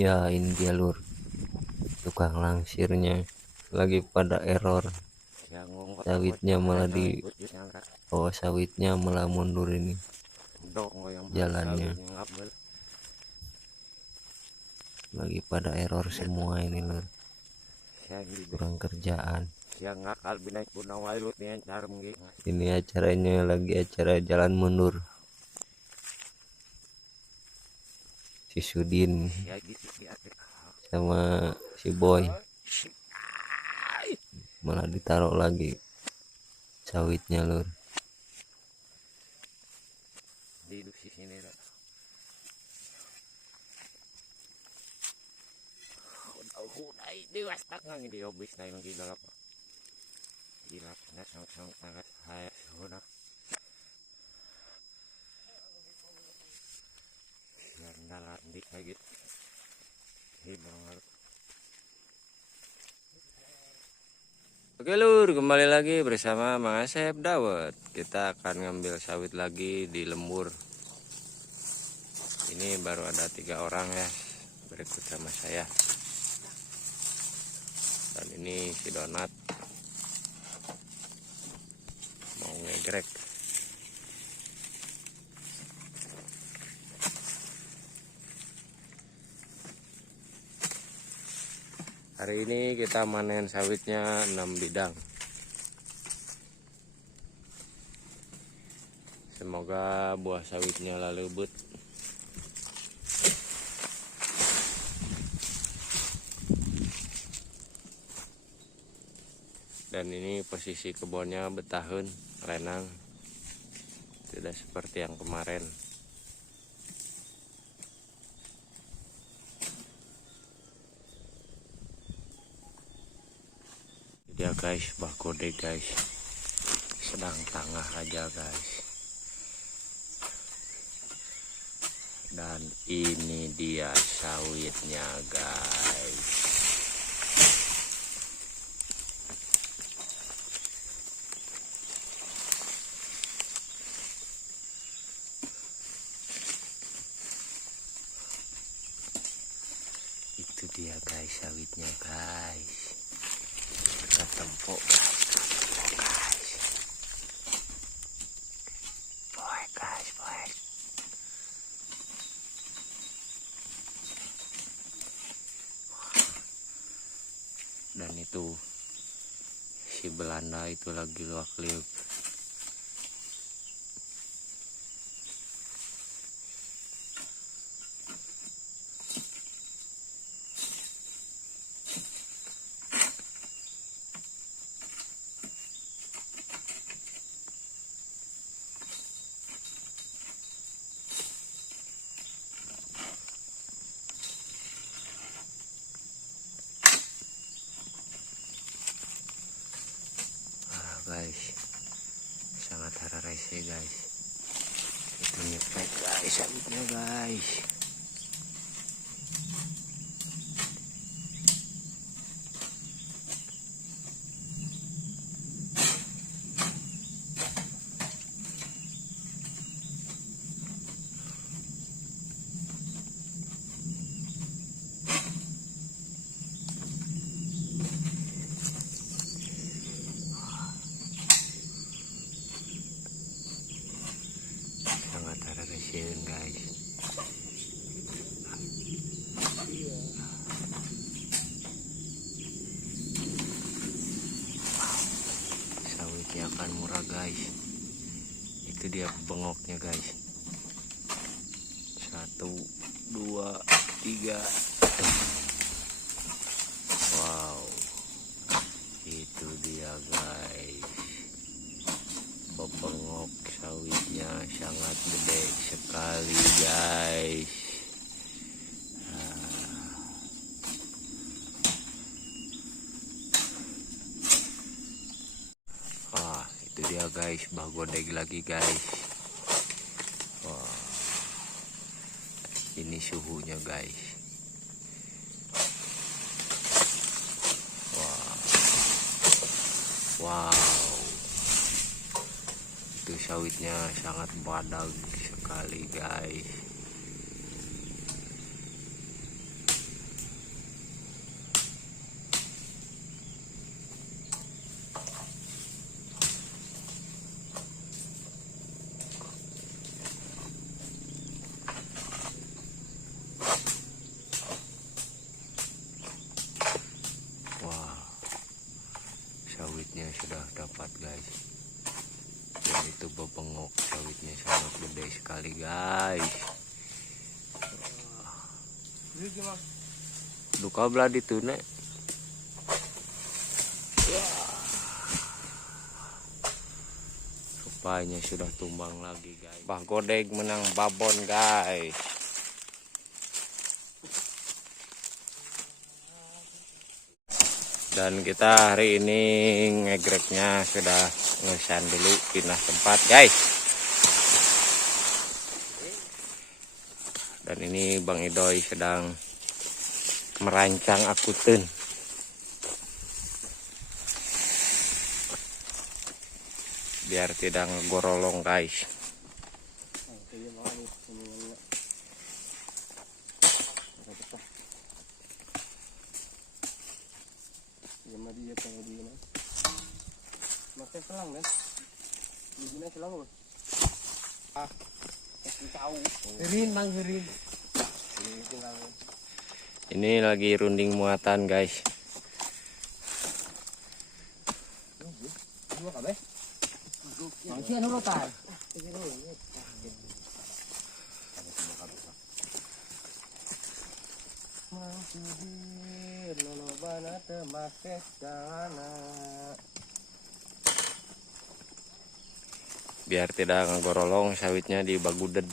Ya ini dia lur, tukang langsirnya lagi pada error, sawitnya malah di sawitnya malah mundur ini jalannya, lagi pada error semua ini lur, kurang kerjaan. Ini acaranya lagi acara jalan mundur, si Sudin sama si Boy malah ditaruh lagi sawitnya lur. Oke lur, kembali lagi bersama Mang Asep Dawet. Kita akan ngambil sawit lagi di lembur. Ini baru ada 3 orang ya, berikut sama saya. Dan ini si Donat mau ngegrek. Hari ini kita manen sawitnya 6 bidang. Semoga buah sawitnya lalebut. Dan ini posisi kebunnya betahun, renang. Tidak seperti yang kemarin. Ya guys, bah kode guys, sedang tengah aja guys. Dan ini dia sawitnya guys. Itu dia guys sawitnya guys. Ketempuk guys, boy guys. Dan itu si Belanda itu lagi luak-liuk. Guys, sangat rese guys. Itu nyepet guys sawitnya guys. Guys, sawitnya akan murah guys. Itu dia bengoknya guys. 1, 2, 3. Wow, itu dia guys, bebengok sawitnya sangat gede sekali guys. Itu dia guys, bah godeg lagi guys. Wah, ini suhunya guys. Wow, itu sawitnya sangat padat sekali guys. sudah dapat guys. Dan itu bebengok sawitnya sangat gede sekali guys. Duka belah ditune. Rupanya sudah tumbang lagi guys. Bah Godeg menang babon guys. Dan kita hari ini ngegreknya sudah ngesan dulu, pindah tempat guys. Dan ini Bang Idoy sedang merancang akuten biar tidak ngegorolong guys. Ini lagi runding muatan guys. Biar tidak ngegorolong sawitnya di baguded.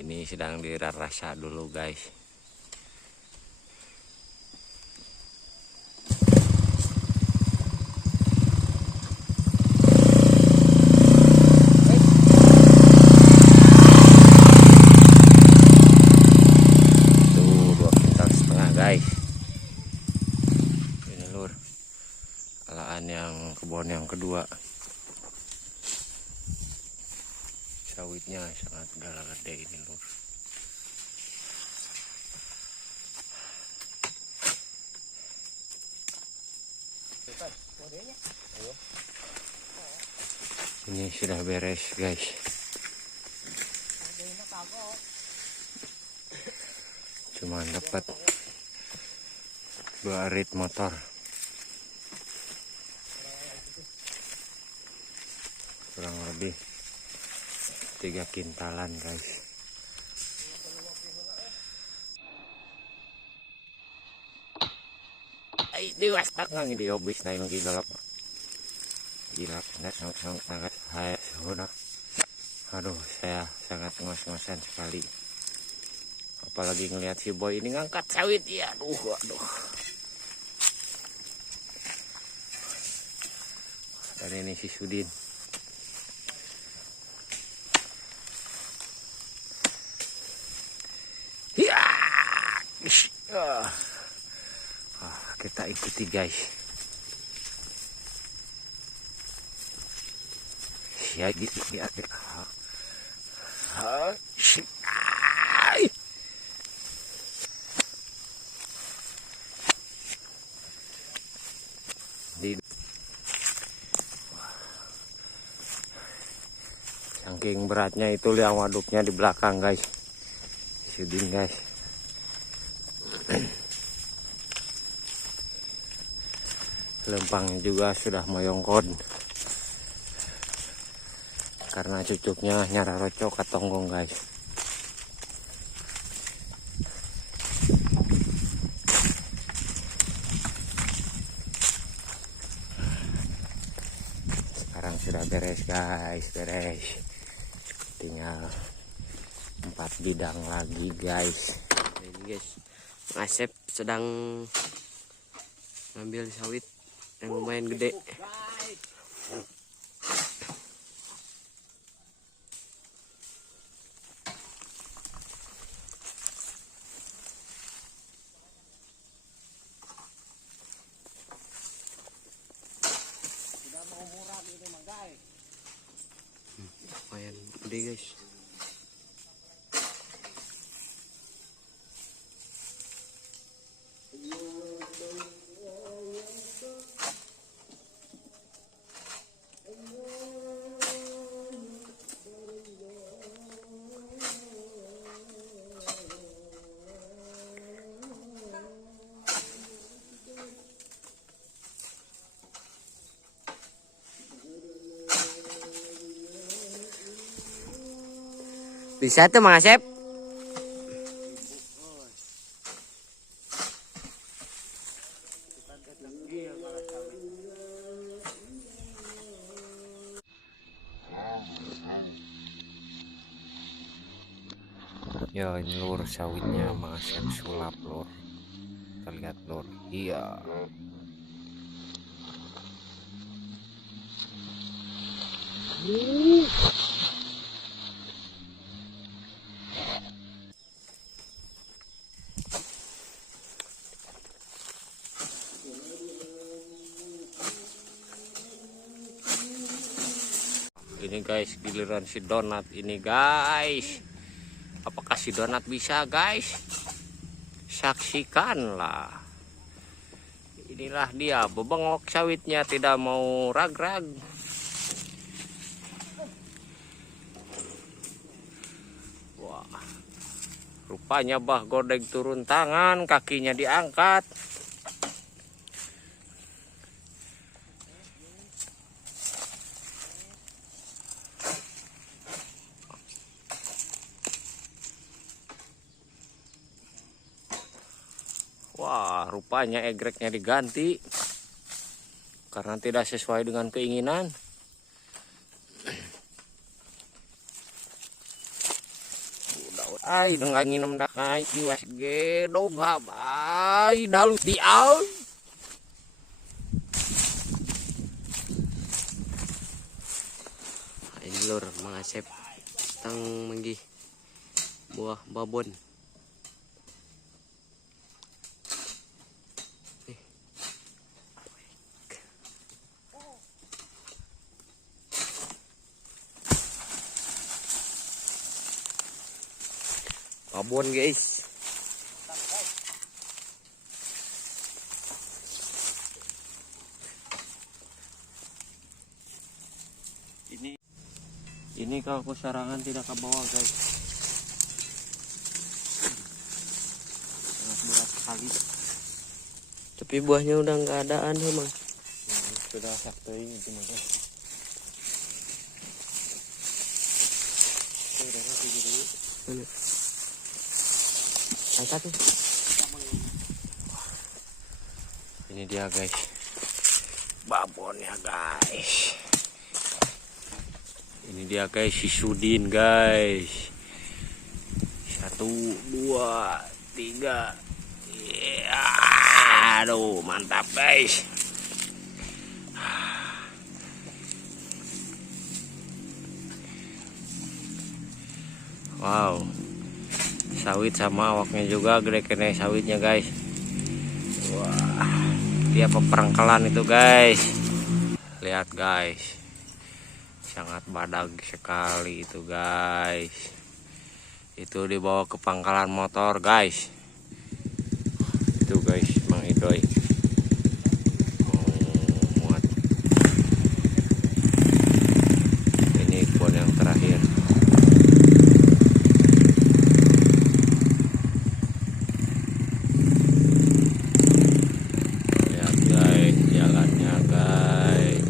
Ini sedang dirasa dulu guys. Tuh 2,5 kintal guys. Ini lur, alaan yang kebun yang kedua. Sawitnya sangat gede ini lur. Ini sudah beres guys. Cuma dapat 2 arit motor. Kurang lebih 3 kintalan guys. Ay, diwas tangang di obis na yung gilap. Gilap sangat hai sudah. Aduh, saya sangat ngos-ngosan sekali. Apalagi ngelihat si boy ini ngangkat sawit ya. Aduh. Dan ini si Sudin. Ya. Kita ikuti guys. Ya gitu ya. Saking beratnya itu liang waduknya di belakang guys. Sudin guys. Lempangnya juga sudah moyongkon karena cucuknya nyara rocok katonggong guys. Sekarang sudah beres guys, beres. Tinggal 4 bidang lagi guys. Ini guys, Asep sedang ngambil sawit yang lumayan gede. Sudah mau murah ini mah guys. lumayan gede guys. Bisa tuh Mang Asep. Ya ini lur sawitnya Mang Asep sulap lur. Kita lihat lur. Iya. Ini guys giliran si Donat ini guys. Apakah si Donat bisa guys? Saksikanlah. Inilah dia bebengok sawitnya tidak mau rag-rag. Wah. Rupanya Bah Gordeg turun tangan, kakinya diangkat. Wah, rupanya egreknya diganti karena tidak sesuai dengan keinginan. Ay, nggak nginum dah ay jiwas gedo babay dalu diaw. Ini lur Mang Asep tang manggi buah babon. Babon guys. Ini kalau sarangan tidak ke bawah guys. Sangat berat sekali. Tapi buahnya udah nggak adaan emang. Sudah sakto ini cuma guys. Mana? Angkat nih. Ini dia guys. Babonnya guys. Ini dia guys si Sudin guys. 1, 2, 3. Ya, aduh mantap guys. Wow. Sawit sama awaknya juga gede kene sawitnya guys. Wah, dia peperangkelan itu guys. Lihat guys. Sangat badag sekali itu guys. Itu dibawa ke pangkalan motor guys. Itu guys Mang Idoy muat. Ini kebun yang terakhir. Lihat guys jalannya guys.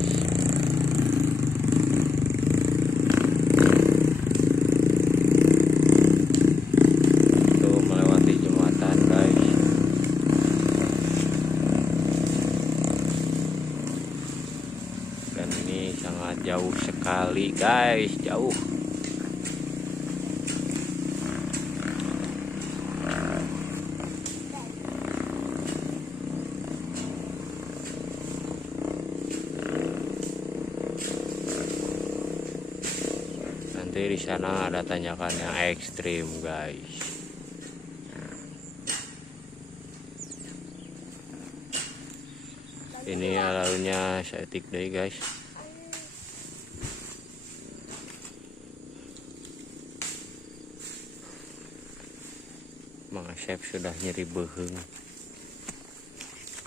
Sangat jauh sekali guys, jauh. Nanti di sana ada tanjakan yang ekstrim guys. Ini alurnya seetik deh guys. Asep sudah nyeri beheng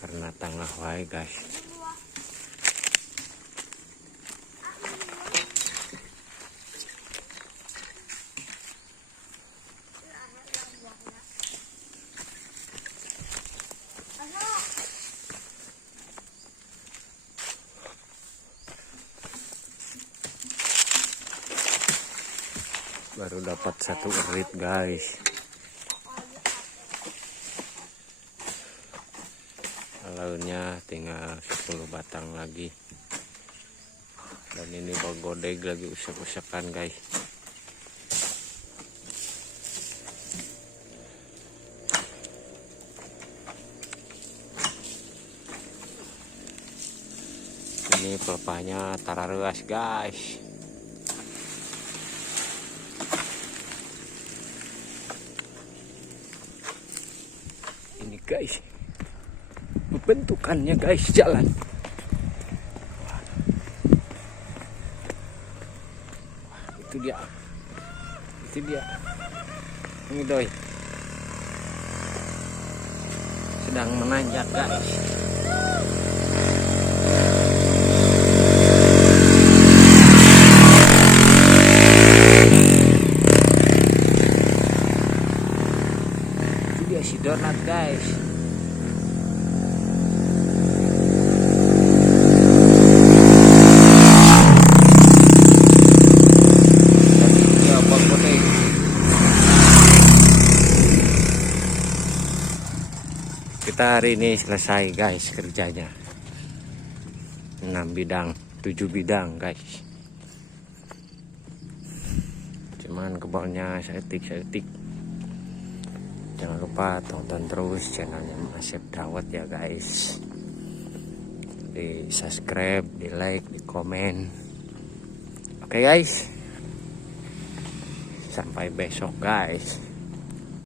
karena tangah wae guys. Baru dapat 1 erit guys. Lautnya tinggal 10 batang lagi. Dan ini bagodeg lagi usap-usapan guys. Ini pelepahnya tarareas guys. Ini guys, bentukannya guys, jalan. Itu dia, ini doi sedang menanjak guys. Itu dia si donat guys. Kita hari ini selesai guys kerjanya. 6 bidang, 7 bidang guys. Cuman kebalnya seetik. Jangan lupa tonton terus channelnya Asep Drawat ya guys. Di subscribe, di like, di komen. Oke guys. Sampai besok guys.